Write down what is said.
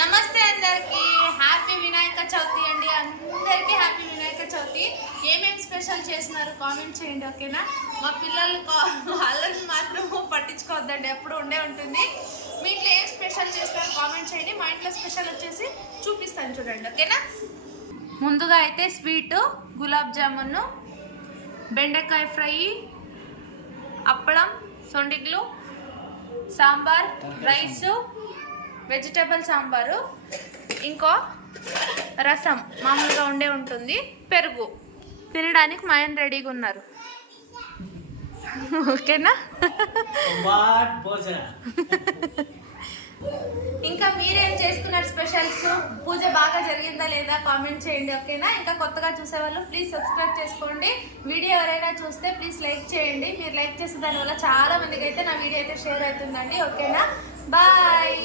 నమస్తే అందరికి హ్యాపీ వినాయక చవితి అండి. అందరికి హ్యాపీ వినాయక చవితి. ఏమేమి స్పెషల్ చేస్తున్నారు కామెంట్ చేయండి, ఓకేనా? మా పిల్లలు వాళ్ళని మాత్రం పట్టించుకోవద్దండి, ఎప్పుడు ఉండే ఉంటుంది. మీ ఇంట్లో ఏం స్పెషల్ చేస్తున్నారు కామెంట్ చేయండి. మా ఇంట్లో స్పెషల్ వచ్చేసి చూపిస్తాను చూడండి, ఓకేనా? ముందుగా అయితే స్వీటు, గులాబ్ జామున్, బెండకాయ ఫ్రై, అప్పడం, సొండిగ్లు, సాంబార్, రైసు, వెజిటేబుల్ సాంబారు, ఇంకో రసం మామూలుగా ఉండే ఉంటుంది, పెరుగు. తినడానికి మా ఆయన రెడీగా ఉన్నారు, ఓకేనా? ఇంకా మీరేం చేసుకున్నారు స్పెషల్స్? పూజ బాగా జరిగిందా లేదా కామెంట్ చేయండి, ఓకేనా? ఇంకా కొత్తగా చూసేవాళ్ళు ప్లీజ్ సబ్స్క్రైబ్ చేసుకోండి. వీడియో ఎవరైనా చూస్తే ప్లీజ్ లైక్ చేయండి. మీరు లైక్ చేసే దానివల్ల చాలా మందికి అయితే నా వీడియో అయితే షేర్ అవుతుందండి, ఓకేనా? బాయ్.